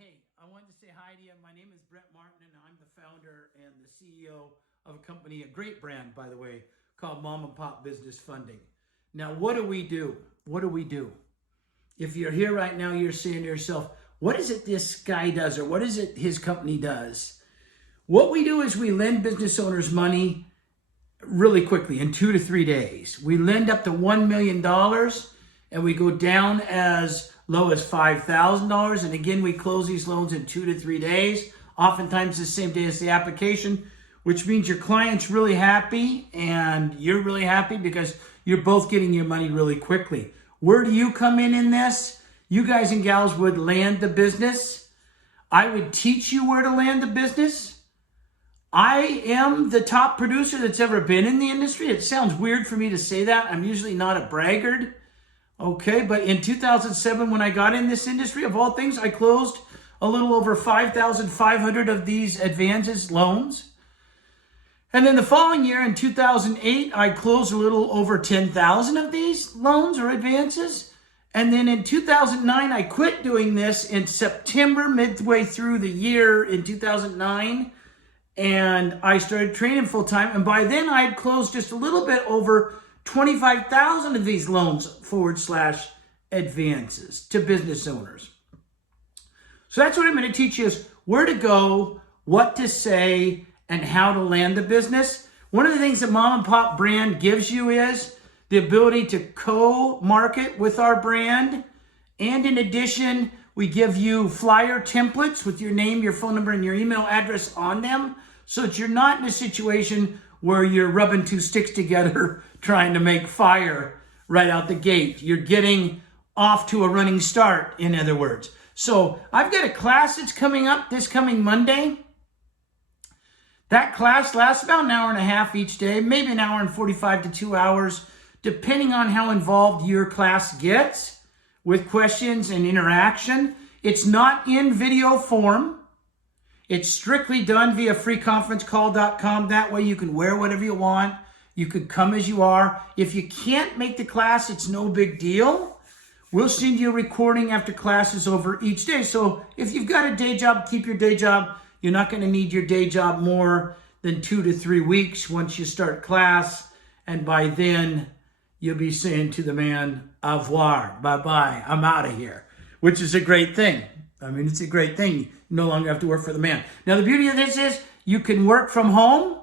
Hey, I wanted to say hi to you. My name is Brett Martin, and I'm the founder and the CEO of a company, a great brand, by the way, called Mom and Pop Business Funding. Now, what do we do? What do we do? If you're here right now, you're saying to yourself, what is it this guy does, or what is it his company does? What we do is we lend business owners money really quickly in 2 to 3 days. We lend up to $1 million, and we go down as low as $5,000. And again, we close these loans in 2 to 3 days, oftentimes the same day as the application, which means your client's really happy and you're really happy because you're both getting your money really quickly. Where do you come in this? You guys and gals would land the business. I would teach you where to land the business. I am the top producer that's ever been in the industry. It sounds weird for me to say that. I'm usually not a braggart. Okay, but in 2007, when I got in this industry, of all things, I closed a little over 5,500 of these advances loans. And then the following year, in 2008, I closed a little over 10,000 of these loans or advances. And then in 2009, I quit doing this in September, midway through the year in 2009. And I started training full time. And by then, I had closed just a little bit over 25,000 of these loans / advances to business owners. So that's what I'm going to teach you is where to go, what to say, and how to land the business. One of the things that Mom and Pop brand gives you is the ability to co-market with our brand. And in addition, we give you flyer templates with your name, your phone number, and your email address on them so that you're not in a situation where you're rubbing two sticks together trying to make fire right out the gate. You're getting off to a running start, in other words. So I've got a class that's coming up this coming Monday. That class lasts about an hour and a half each day, maybe an hour and 45 to 2 hours, depending on how involved your class gets with questions and interaction. It's not in video form. It's strictly done via freeconferencecall.com. That way you can wear whatever you want. You could come as you are. If you can't make the class, it's no big deal. We'll send you a recording after class is over each day. So if you've got a day job, keep your day job. You're not going to need your day job more than 2 to 3 weeks once you start class. And by then, you'll be saying to the man, au revoir, bye-bye, I'm out of here, which is a great thing. I mean, it's a great thing. You no longer have to work for the man. Now, the beauty of this is you can work from home.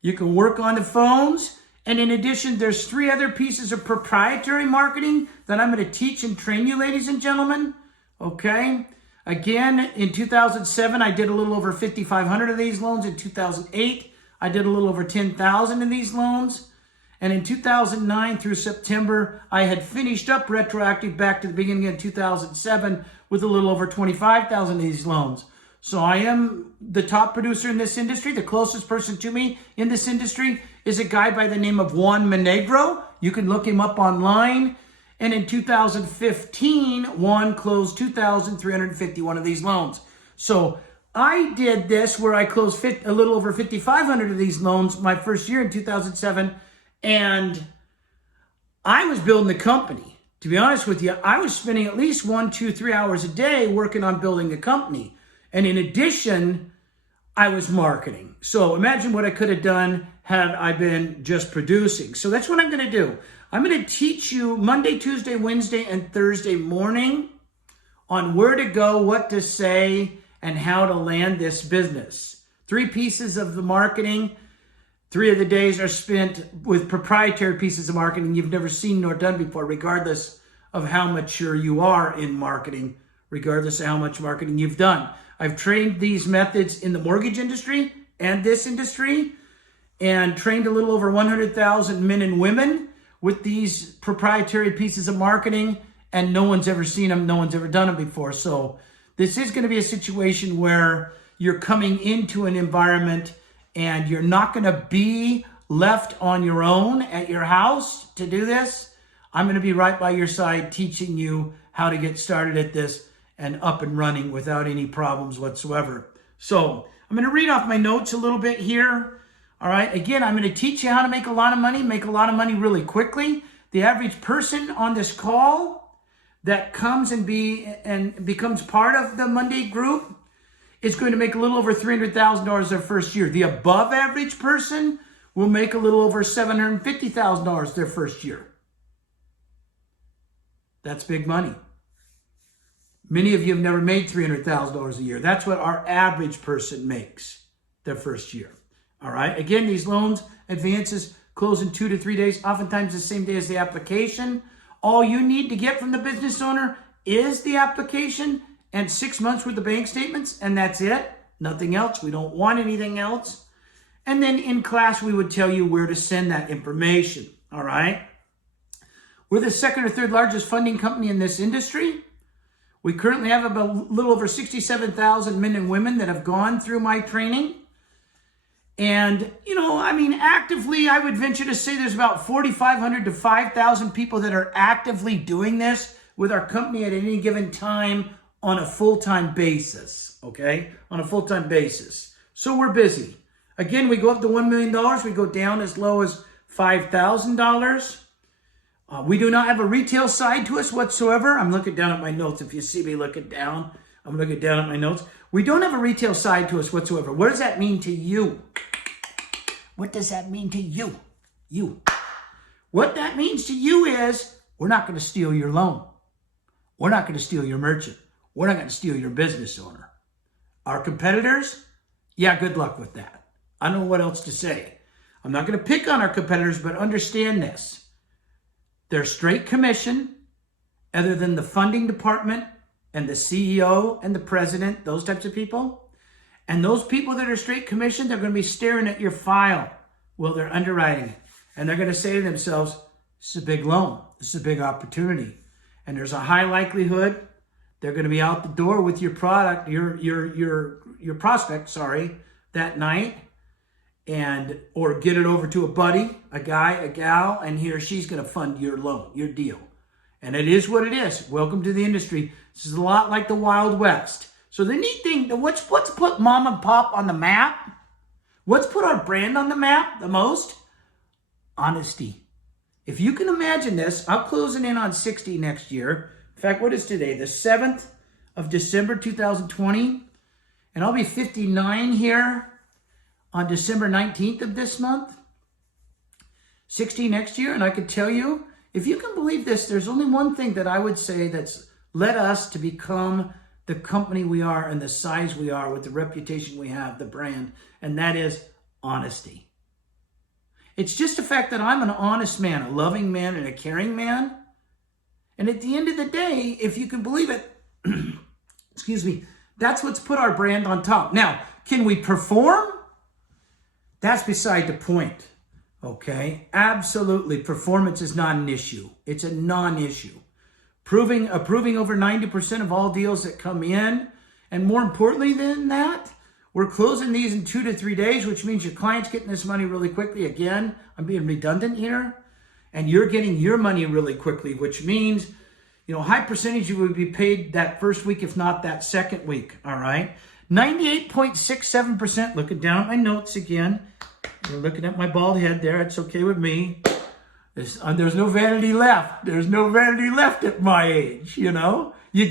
You can work on the phones. And in addition, there's 3 other pieces of proprietary marketing that I'm going to teach and train you, ladies and gentlemen. Okay? Again, in 2007, I did a little over 5,500 of these loans. In 2008, I did a little over 10,000 of these loans. And in 2009 through September, I had finished up retroactive back to the beginning of 2007 with a little over 25,000 of these loans. So I am the top producer in this industry. The closest person to me in this industry is a guy by the name of Juan Monegro. You can look him up online. And in 2015, Juan closed 2,351 of these loans. So I did this where I closed a little over 5,500 of these loans my first year in 2007. And I was building the company. To be honest with you, I was spending at least 1, 2, 3 hours a day working on building the company. And in addition, I was marketing. So imagine what I could have done had I been just producing. So that's what I'm going to do. I'm going to teach you Monday, Tuesday, Wednesday, and Thursday morning on where to go, what to say, and how to land this business. 3 pieces of the marketing. 3 of the days are spent with proprietary pieces of marketing you've never seen nor done before, regardless of how mature you are in marketing, regardless of how much marketing you've done. I've trained these methods in the mortgage industry and this industry, and trained a little over 100,000 men and women with these proprietary pieces of marketing, and no one's ever seen them, no one's ever done them before. So this is going to be a situation where you're coming into an environment and you're not going to be left on your own at your house to do this. I'm going to be right by your side teaching you how to get started at this and up and running without any problems whatsoever. So I'm going to read off my notes a little bit here. All right. Again, I'm going to teach you how to make a lot of money really quickly. The average person on this call that comes and becomes part of the Monday group is going to make a little over $300,000 their first year. The above average person will make a little over $750,000 their first year. That's big money. Many of you have never made $300,000 a year. That's what our average person makes their first year. All right. Again, these loans, advances close in 2 to 3 days, oftentimes the same day as the application. All you need to get from the business owner is the application and 6 months worth of bank statements, and that's it. Nothing else. We don't want anything else. And then in class, we would tell you where to send that information. All right. We're the second or third largest funding company in this industry. We currently have about a little over 67,000 men and women that have gone through my training. And, actively, I would venture to say there's about 4,500 to 5,000 people that are actively doing this with our company at any given time on a full-time basis, okay? On a full-time basis. So we're busy. Again, we go up to $1 million. We go down as low as $5,000. We do not have a retail side to us whatsoever. I'm looking down at my notes. If you see me looking down, I'm looking down at my notes. We don't have a retail side to us whatsoever. What does that mean to you? What does that mean to you? You. What that means to you is we're not going to steal your loan. We're not going to steal your merchant. We're not going to steal your business owner. Our competitors, yeah, good luck with that. I don't know what else to say. I'm not going to pick on our competitors, but understand this. They're straight commission, other than the funding department and the CEO and the president, those types of people. And those people that are straight commission, they're going to be staring at your file while they're underwriting it. And they're going to say to themselves, this is a big loan. This is a big opportunity. And there's a high likelihood they're going to be out the door with your product, your prospect, that night. Or get it over to a buddy, a guy, a gal, and he or she's going to fund your loan, your deal. And it is what it is. Welcome to the industry. This is a lot like the Wild West. So the neat thing, what's put mom and pop on the map? What's put our brand on the map the most? Honesty. If you can imagine this, I'm closing in on 60 next year. In fact, what is today? The 7th of December, 2020. And I'll be 59 here on December 19th of this month, 60 next year. And I could tell you, if you can believe this, there's only one thing that I would say that's led us to become the company we are and the size we are with the reputation we have, the brand, and that is honesty. It's just the fact that I'm an honest man, a loving man, and a caring man. And at the end of the day, if you can believe it, excuse me, that's what's put our brand on top. Now, can we perform? That's beside the point, okay? Absolutely, performance is not an issue. It's a non-issue. Approving over 90% of all deals that come in, and more importantly than that, we're closing these in 2 to 3 days, which means your client's getting this money really quickly. Again, I'm being redundant here, and you're getting your money really quickly, which means, high percentage you would be paid that first week, if not that second week, all right? 98.67%, looking down at my notes again. You're looking at my bald head there. It's okay with me. There's no vanity left. There's no vanity left at my age, You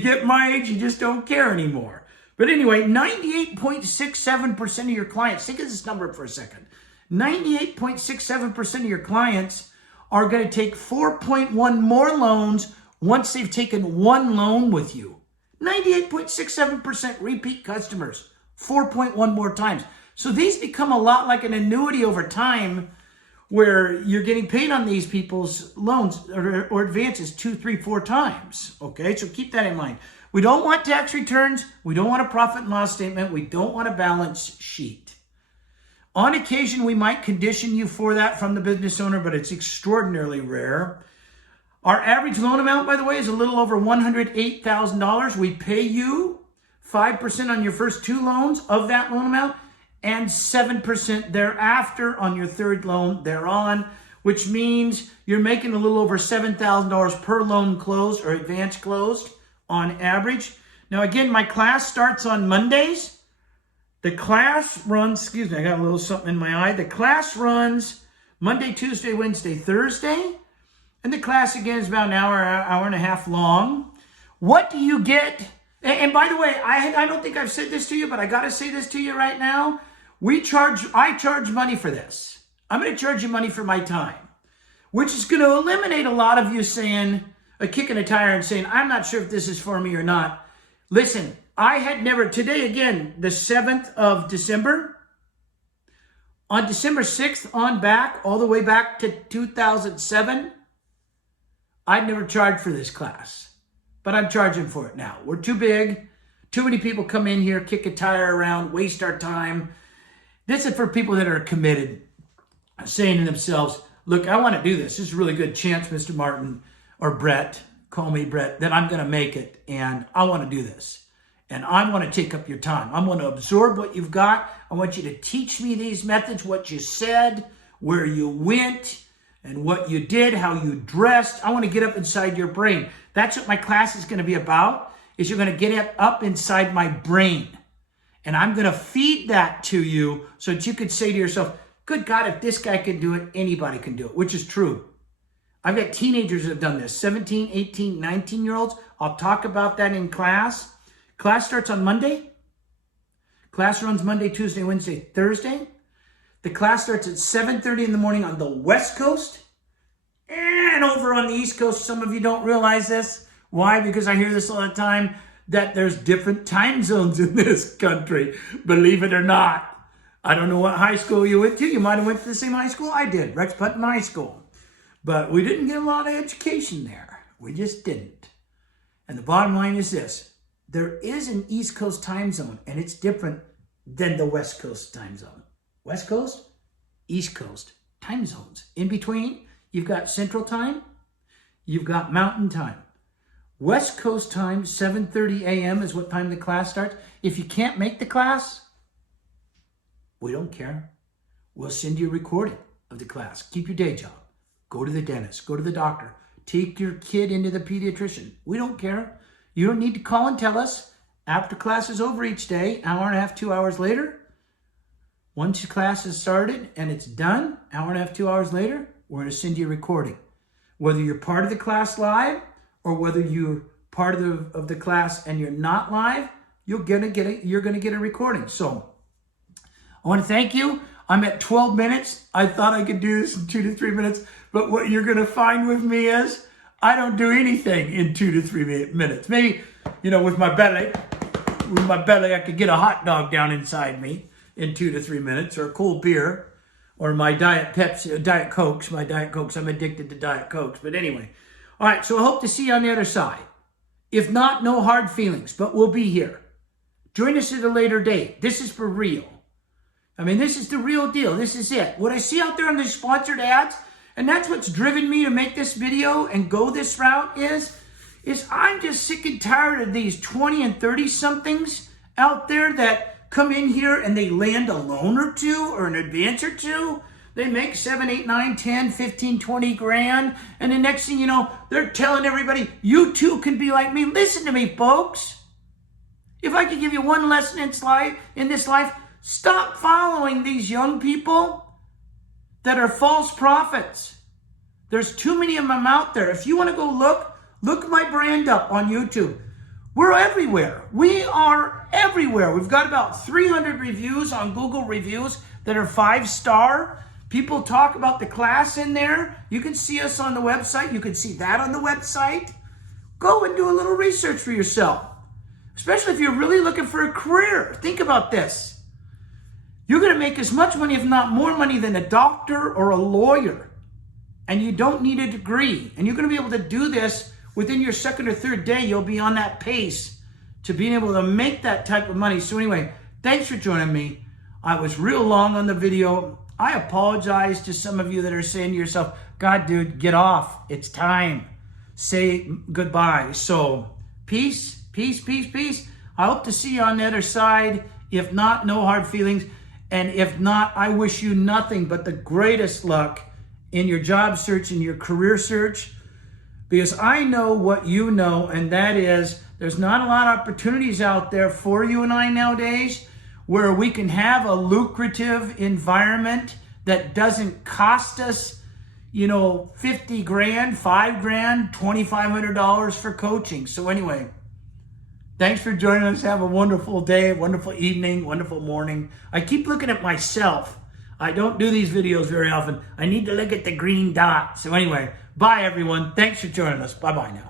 get my age, you just don't care anymore. But anyway, 98.67% of your clients, think of this number for a second. 98.67% of your clients are going to take 4.1 more loans once they've taken one loan with you. 98.67% repeat customers, 4.1 more times. So these become a lot like an annuity over time where you're getting paid on these people's loans or advances 2, 3, 4 times. Okay, so keep that in mind. We don't want tax returns. We don't want a profit and loss statement. We don't want a balance sheet. On occasion, we might condition you for that from the business owner, but it's extraordinarily rare. Our average loan amount, by the way, is a little over $108,000. We pay you 5% on your first 2 loans of that loan amount and 7% thereafter on your third loan thereon, which means you're making a little over $7,000 per loan closed or advance closed on average. Now, again, my class starts on Mondays. The class runs, I got a little something in my eye. The class runs Monday, Tuesday, Wednesday, Thursday. And the class, again, is about an hour and a half long. What do you get? And by the way, I don't think I've said this to you, but I got to say this to you right now. I charge money for this. I'm going to charge you money for my time, which is going to eliminate a lot of you saying, kicking a tire and saying, I'm not sure if this is for me or not. Listen, I had never, today again, the 7th of December, on December 6th on back, all the way back to 2007, I'd never charged for this class, but I'm charging for it now. We're too big. Too many people come in here, kick a tire around, waste our time. This is for people that are committed, saying to themselves, look, I want to do this. This is a really good chance, Mr. Martin or Brett, call me Brett, that I'm going to make it, and I want to do this. And I want to take up your time. I want to absorb what you've got. I want you to teach me these methods, what you said, where you went, and what you did, how you dressed. I want to get up inside your brain. That's what my class is going to be about, is you're going to get up inside my brain. And I'm going to feed that to you so that you could say to yourself, good God, if this guy can do it, anybody can do it, which is true. I've got teenagers that have done this, 17, 18, 19-year-olds. I'll talk about that in class. Class starts on Monday. Class runs Monday, Tuesday, Wednesday, Thursday. The class starts at 7:30 in the morning on the West Coast. And over on the East Coast, some of you don't realize this. Why? Because I hear this all the time, that there's different time zones in this country. Believe it or not. I don't know what high school you went to. You might have went to the same high school I did, Rex Putnam High School. But we didn't get a lot of education there. We just didn't. And the bottom line is this. There is an East Coast time zone, and it's different than the West Coast time zone. West Coast, East Coast time zones. In between, you've got Central Time, you've got Mountain Time. West Coast time, 7:30 a.m. is what time the class starts. If you can't make the class, we don't care. We'll send you a recording of the class. Keep your day job. Go to the dentist. Go to the doctor. Take your kid into the pediatrician. We don't care. You don't need to call and tell us. After class is over each day, hour and a half, 2 hours later, once your class is started and it's done, hour and a half, 2 hours later, we're going to send you a recording. Whether you're part of the class live or whether you're part of the class and you're not live, you're going to get a recording. So I want to thank you. I'm at 12 minutes. I thought I could do this in 2 to 3 minutes, but what you're going to find with me is I don't do anything in 2 to 3 minutes. Maybe, with my belly, I could get a hot dog down inside me in 2 to 3 minutes, or a cold beer, or my Diet Pepsi, Diet Cokes. My Diet Cokes, I'm addicted to Diet Cokes. But anyway, all right, so I hope to see you on the other side. If not, no hard feelings, but we'll be here. Join us at a later date. This is for real. I mean, this is the real deal. This is it. What I see out there on these sponsored ads, and that's what's driven me to make this video and go this route is I'm just sick and tired of these 20 and 30-somethings out there that come in here and they land a loan or two or an advance or two. They make 7, 8, 9, 10, 15, 20 grand. And the next thing you know, they're telling everybody, you too can be like me. Listen to me, folks. If I could give you one lesson in this life, stop following these young people that are false prophets. There's too many of them out there. If you want to go look my brand up on YouTube. We're everywhere. We are everywhere. We've got about 300 reviews on Google Reviews that are 5-star. People talk about the class in there. You can see us on the website. You can see that on the website. Go and do a little research for yourself. Especially if you're really looking for a career. Think about this. You're going to make as much money, if not more money, than a doctor or a lawyer. And you don't need a degree. And you're going to be able to do this within your second or third day. You'll be on that pace to being able to make that type of money. So anyway, thanks for joining me. I was real long on the video. I apologize to some of you that are saying to yourself, God, dude, get off. It's time. Say goodbye. So peace, peace, peace, peace. I hope to see you on the other side. If not, no hard feelings. And if not, I wish you nothing but the greatest luck in your job search, in your career search, because I know what you know, and that is there's not a lot of opportunities out there for you and I nowadays where we can have a lucrative environment that doesn't cost us, 50 grand, 5 grand, $2,500 for coaching. So anyway, thanks for joining us. Have a wonderful day, wonderful evening, wonderful morning. I keep looking at myself. I don't do these videos very often. I need to look at the green dot. So anyway, bye everyone. Thanks for joining us. Bye-bye now.